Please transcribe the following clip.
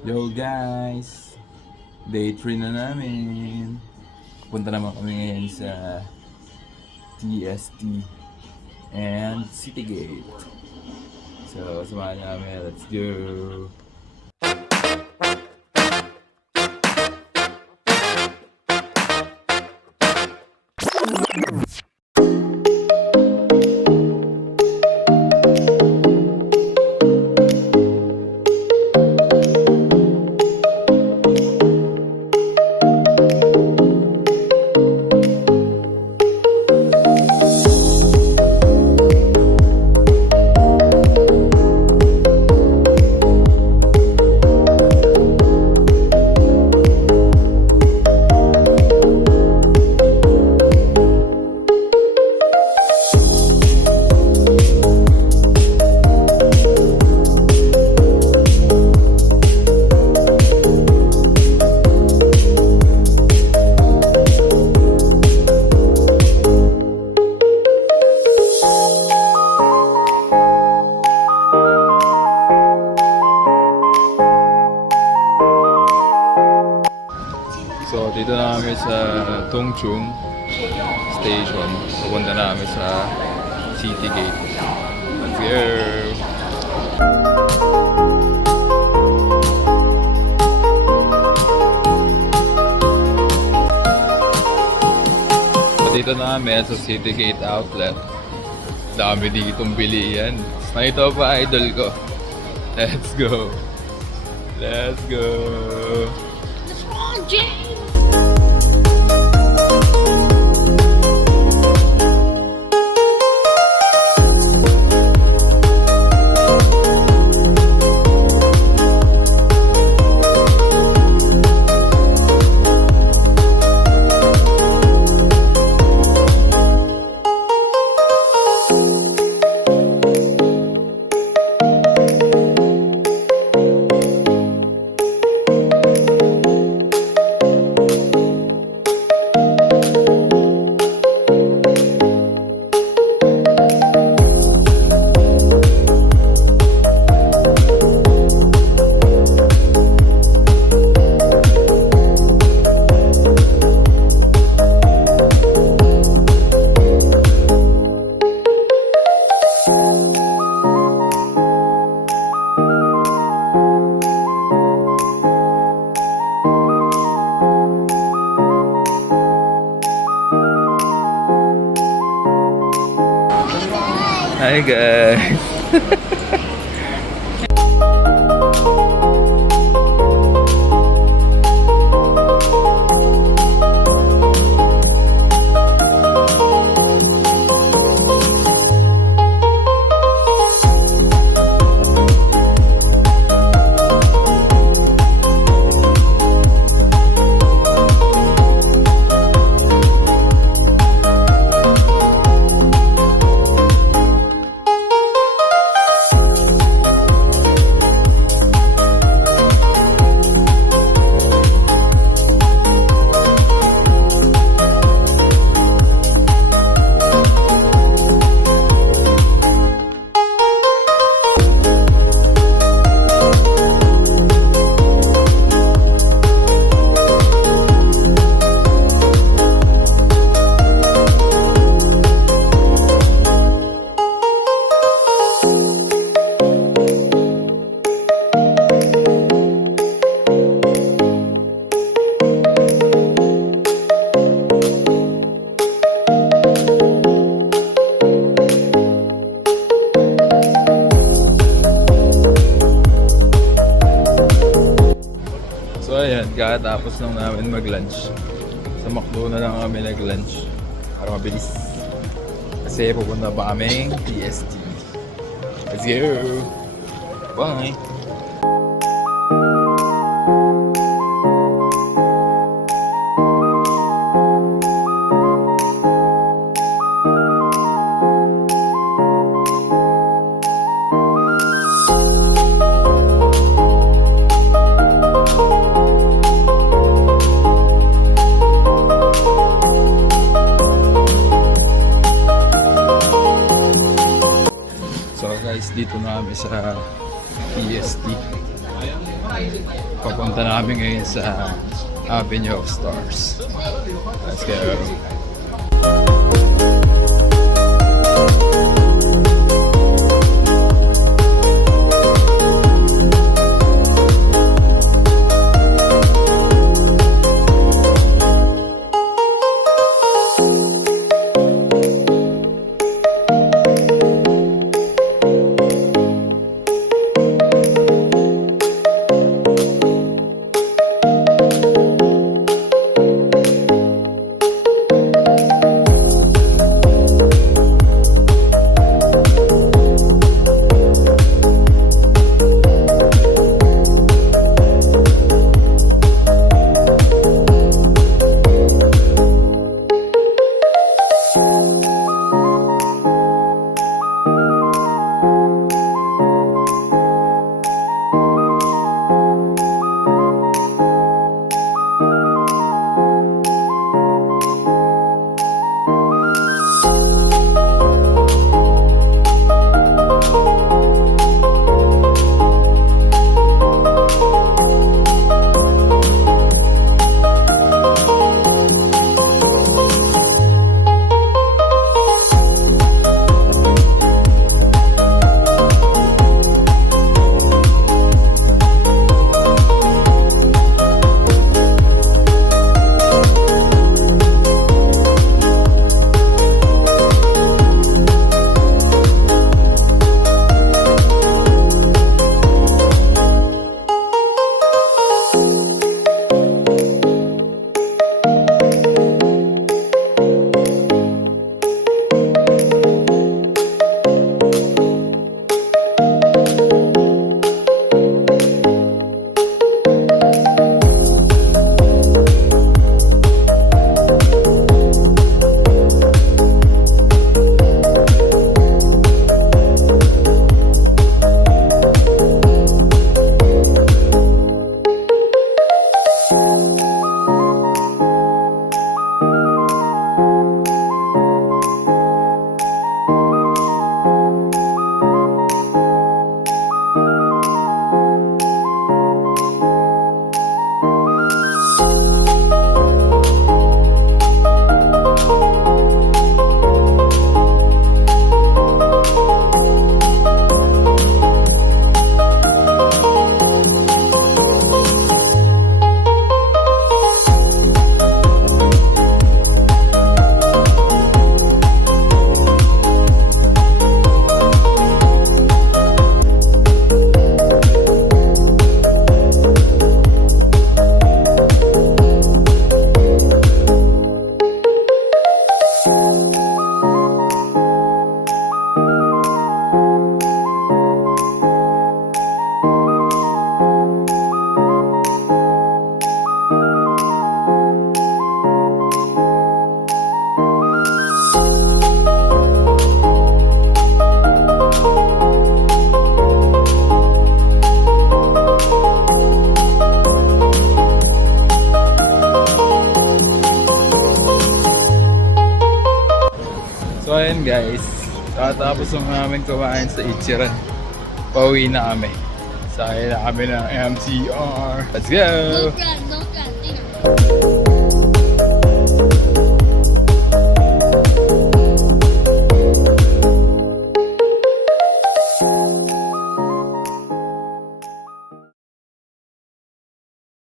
Yo guys! Day 3 na namin. Punta naman kami ngayon sa TST and Citygate. So, samahan namin. Let's go! So, dito na kami sa Tongchung Station. Pupunta na kami sa Citygate. Let's go! So, dito na kami sa Citygate Outlet. Dami ditong bilihan. Ito pa idol ko. Let's go! Let's go! What's wrong, Jay? Hi guys! So ayan, kakatapos lang namin mag-lunch. Sa McDo na lang kami nag-lunch para mabilis. Kasi pupunta pa kaming TST. Let's go! Bye! guys, dito na kami sa TST. Papunta na kami ngayon sa Avenue of Stars. Let's go! So ayun guys, tatapos ng namin kumain sa Ichiran. Pauwi na kami. Sakay na kami ng MTR. Let's go! No, Dad, no, Dad.